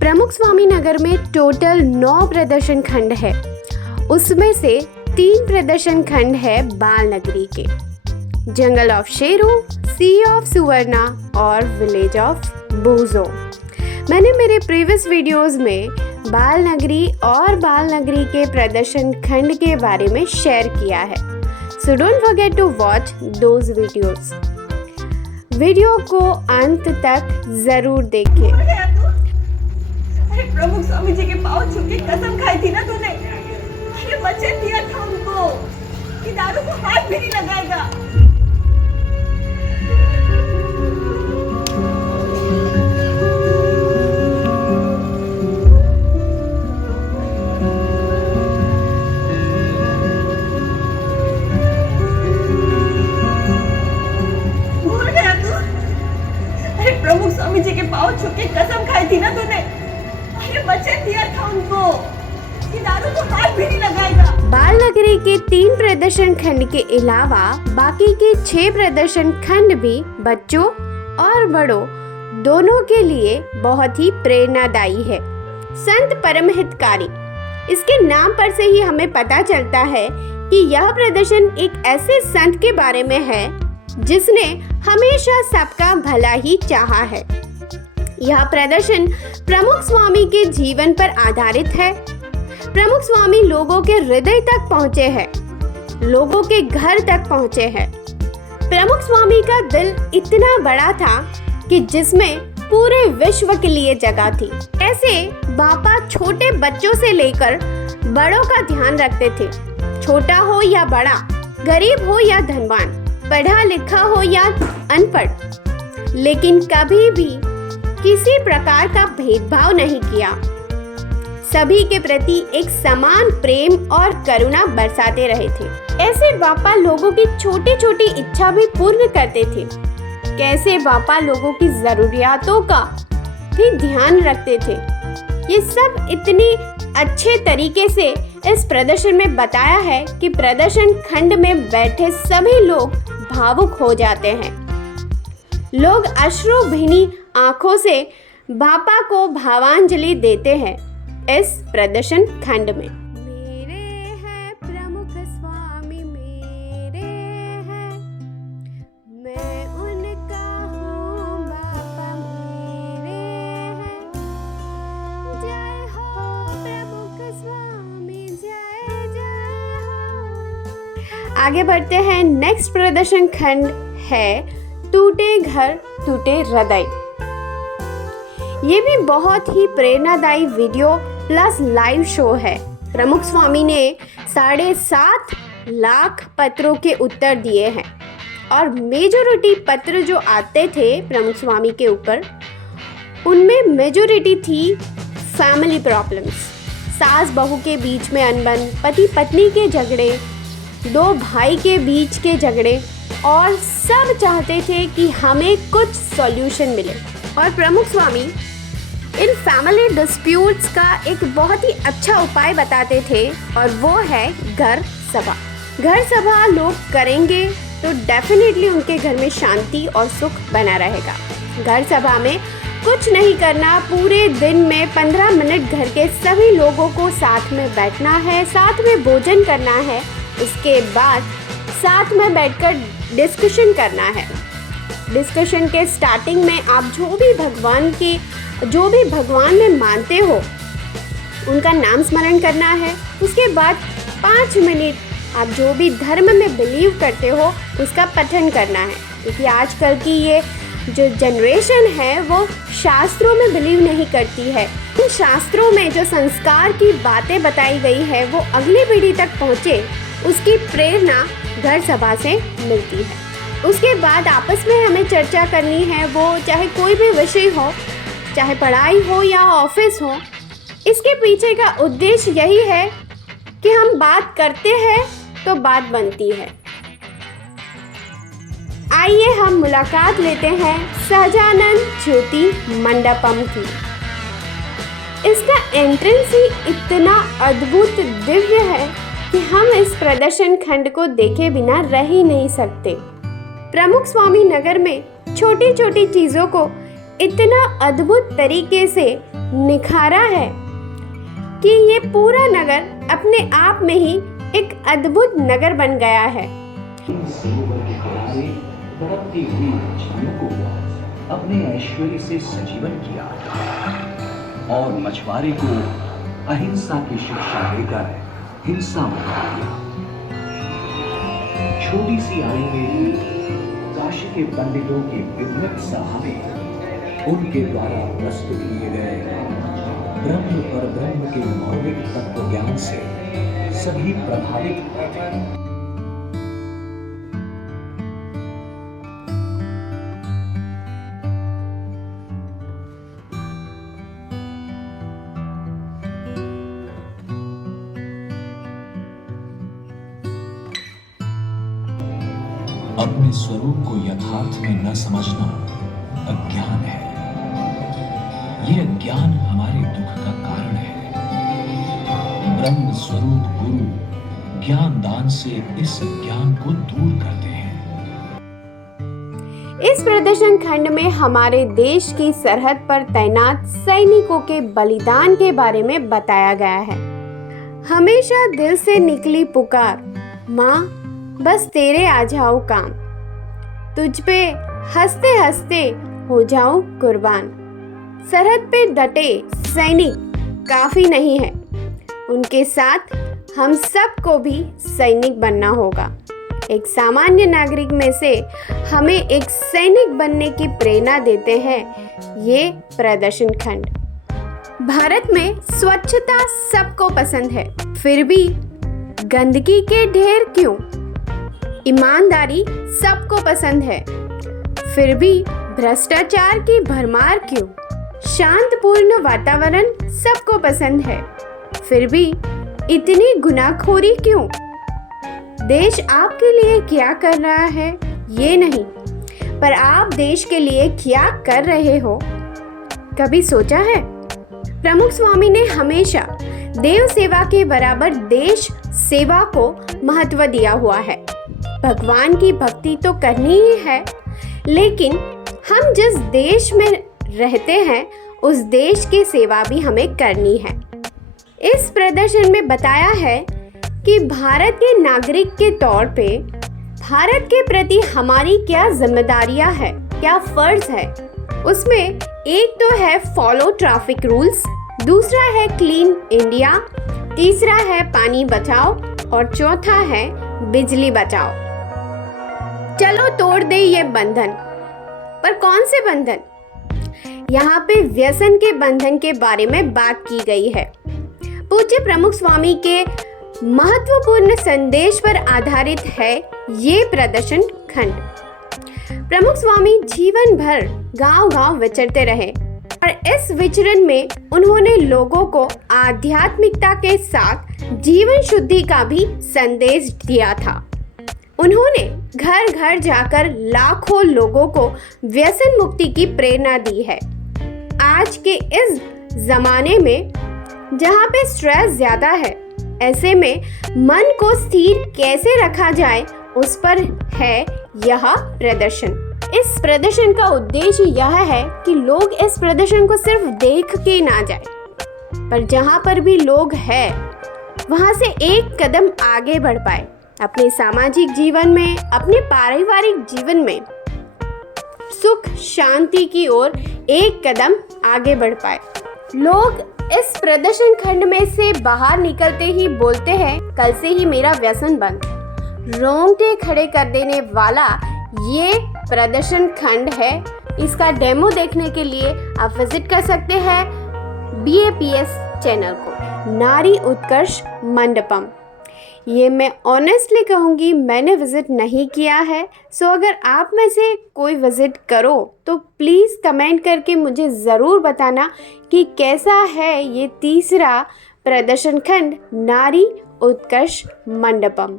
प्रमुख स्वामी नगर में टोटल 9 प्रदर्शन खंड है। उसमें से 3 प्रदर्शन खंड है बाल नगरी के, jungle of Sheru, sea of Suvarna और विलेज ऑफ बोजो। मैंने मेरे प्रीवियस वीडियोस में बाल नगरी और बाल नगरी के प्रदर्शन खंड के बारे में शेयर किया है, so don't forget to watch those videos. Video को अंत तक जरूर देखें। प्रमुख स्वामी जी के पाँव छू के कसम खाई थी ना तूने, ये वचन दिया था उनको कि दारू को हाथ भी नहीं लगाएगा। भूल गया तू? अरे प्रमुख स्वामी जी के पाँव छू के कसम खाई थी ना तूने, वचन दिया था उनको कि दारू को हाथ भी नहीं लगाएगा। बाल नगरी के 3 प्रदर्शन खंड के अलावा बाकी के 6 प्रदर्शन खंड भी बच्चों और बड़ों दोनों के लिए बहुत ही प्रेरणादायी है। संत परम हितकारी, इसके नाम पर से ही हमें पता चलता है कि यह प्रदर्शन एक ऐसे संत के बारे में है जिसने हमेशा सबका भला ही चाहा है। यह प्रदर्शन प्रमुख स्वामी के जीवन पर आधारित है। प्रमुख स्वामी लोगों के हृदय तक पहुँचे हैं, लोगों के घर तक पहुँचे हैं। प्रमुख स्वामी का दिल इतना बड़ा था कि जिसमें पूरे विश्व के लिए जगह थी। ऐसे बापा छोटे बच्चों से लेकर बड़ों का ध्यान रखते थे, छोटा हो या बड़ा, गरीब हो या धनवान, पढ़ा लिखा हो या अनपढ़, लेकिन कभी भी किसी प्रकार का भेदभाव नहीं किया। सभी के प्रति एक समान प्रेम और करुणा बरसाते रहे थे। ऐसे बापा लोगों की छोटी छोटी इच्छा भी पूर्ण करते थे। कैसे बापा लोगों की जरूरियातों का भी ध्यान रखते थे। ये सब इतनी अच्छे तरीके से इस प्रदर्शन में बताया है कि प्रदर्शन खंड में बैठे सभी लोग भावुक हो जाते हैं। लोग अश्रु भीनी आंखों से बापा को भावांजलि देते हैं इस प्रदर्शन खंड में। मेरे हैं प्रमुख स्वामी, मेरे हैं, मैं उनका हूँ बापा, मेरे हैं। जय हो प्रमुख स्वामी, जय जय हो। आगे बढ़ते हैं। नेक्स्ट प्रदर्शन खंड है टूटे घर टूटे हृदय। ये भी बहुत ही प्रेरणादायी वीडियो प्लस लाइव शो है। प्रमुख स्वामी ने 7.5 लाख पत्रों के उत्तर दिए हैं और मेजॉरिटी पत्र जो आते थे प्रमुख स्वामी के ऊपर, उनमें मेजॉरिटी थी फैमिली प्रॉब्लम्स, सास बहू के बीच में अनबन, पति पत्नी के झगड़े, 2 भाई के बीच के झगड़े, और सब चाहते थे कि हमें कुछ सॉल्यूशन मिले। और प्रमुख स्वामी इन फैमिली डिस्प्यूट्स का एक बहुत ही अच्छा उपाय बताते थे और वो है घर सभा। घर सभा लोग करेंगे तो डेफिनेटली उनके घर में शांति और सुख बना रहेगा। घर सभा में कुछ नहीं करना, पूरे दिन में 15 मिनट घर के सभी लोगों को साथ में बैठना है, साथ में भोजन करना है, उसके बाद साथ में बैठकर डिस्कशन करना है। डिस्कशन के स्टार्टिंग में आप जो भी भगवान में मानते हो उनका नाम स्मरण करना है। उसके बाद 5 मिनट आप जो भी धर्म में बिलीव करते हो उसका पठन करना है, क्योंकि आजकल की ये जो जनरेशन है वो शास्त्रों में बिलीव नहीं करती है। इन शास्त्रों में जो संस्कार की बातें बताई गई है वो अगली पीढ़ी तक पहुँचे, उसकी प्रेरणा घर सभा से मिलती है। उसके बाद आपस में हमें चर्चा करनी है, वो चाहे कोई भी विषय हो, चाहे पढ़ाई हो या ऑफिस हो। इसके पीछे का उद्देश्य यही है कि हम बात करते हैं तो बात बनती है। आइए हम मुलाकात लेते हैं सहजानंद ज्योति मंडपम की। इसका एंट्रेंस ही इतना अद्भुत दिव्य है कि हम इस प्रदर्शन खंड को देखे बिना रह ही नहीं सकते। प्रमुख स्वामी नगर में छोटी छोटी चीज़ों को इतना अद्भुत तरीके से निखारा है कि ये पूरा नगर अपने आप में ही एक अद्भुत नगर बन गया है। सरोवर के किनारे तड़पती हुई मछलियों को अपने ऐश्वर्य से सजीवन किया और मछुआरे को अहिंसा की शिक्षा देकर हिंसा मुक्त किया। छोटी सी आयु में ही काशी के पंडितों की विद्वत सभा में उनके द्वारा प्रस्तुत किए गए ब्रह्म पर ब्रह्म के मौलिक तत्व ज्ञान से सभी प्रभावित हुए थे। अपने स्वरूप को यथार्थ में न समझना अज्ञान है। यह अज्ञान हमारे दुख का कारण है। ब्रह्म स्वरूप गुरु ज्ञान दान से इस ज्ञान को दूर करते हैं। इस प्रदर्शन खंड में हमारे देश की सरहद पर तैनात सैनिकों के बलिदान के बारे में बताया गया है। हमेशा दिल से निकली पुकार, माँ बस तेरे आ जाओ काम, तुझ पे हंसते हंसते हो जाऊं कुर्बान। सरहद पे डटे सैनिक काफी नहीं है, उनके साथ हम सबको भी सैनिक बनना होगा। एक सामान्य नागरिक में से हमें एक सैनिक बनने की प्रेरणा देते हैं ये प्रदर्शन खंड। भारत में स्वच्छता सबको पसंद है, फिर भी गंदगी के ढेर क्यों? ईमानदारी सबको पसंद है, फिर भी भ्रष्टाचार की भरमार क्यों? शांतपूर्ण वातावरण सबको पसंद है, फिर भी इतनी गुनाहखोरी क्यों? देश आपके लिए क्या कर रहा है ये नहीं, पर आप देश के लिए क्या कर रहे हो कभी सोचा है? प्रमुख स्वामी ने हमेशा देव सेवा के बराबर देश सेवा को महत्व दिया हुआ है। भगवान की भक्ति तो करनी ही है, लेकिन हम जिस देश में रहते हैं उस देश की सेवा भी हमें करनी है। इस प्रदर्शन में बताया है कि भारत के नागरिक के तौर पे भारत के प्रति हमारी क्या जिम्मेदारियां है, क्या फर्ज है। उसमें एक तो है फॉलो ट्रैफिक रूल्स, दूसरा है क्लीन इंडिया, तीसरा है पानी बचाओ और चौथा है बिजली बचाओ। चलो तोड़ दे ये बंधन, पर कौन से बंधन? यहाँ पे व्यसन के बंधन के बारे में बात की गई है। पूज्य प्रमुख स्वामी के महत्वपूर्ण संदेश पर आधारित है ये प्रदर्शन खंड। प्रमुख स्वामी जीवन भर गांव-गांव विचरते रहे और इस विचरण में उन्होंने लोगों को आध्यात्मिकता के साथ जीवन शुद्धि का भी संदेश दिया था। उन्होंने घर घर जाकर लाखों लोगों को व्यसन मुक्ति की प्रेरणा दी है। आज के इस जमाने में जहाँ पे स्ट्रेस ज्यादा है, ऐसे में मन को स्थिर कैसे रखा जाए उस पर है यह प्रदर्शन। इस प्रदर्शन का उद्देश्य यह है कि लोग इस प्रदर्शन को सिर्फ देख के ना जाए, पर जहाँ पर भी लोग हैं वहाँ से एक कदम आगे बढ़ पाए, अपने सामाजिक जीवन में, अपने पारिवारिक जीवन में सुख शांति की ओर एक कदम आगे बढ़ पाए। लोग इस प्रदर्शन खंड में से बाहर निकलते ही बोलते हैं, कल से ही मेरा व्यसन बंद। रोंगटे खड़े कर देने वाला ये प्रदर्शन खंड है। इसका डेमो देखने के लिए आप विजिट कर सकते हैं BAPS चैनल को, नारी उत्कर्ष मंडपम। ये मैं ऑनेस्टली कहूँगी, मैंने विज़िट नहीं किया है। सो अगर आप में से कोई विज़िट करो तो प्लीज़ कमेंट करके मुझे ज़रूर बताना कि कैसा है ये तीसरा प्रदर्शन खंड नारी उत्कर्ष मंडपम।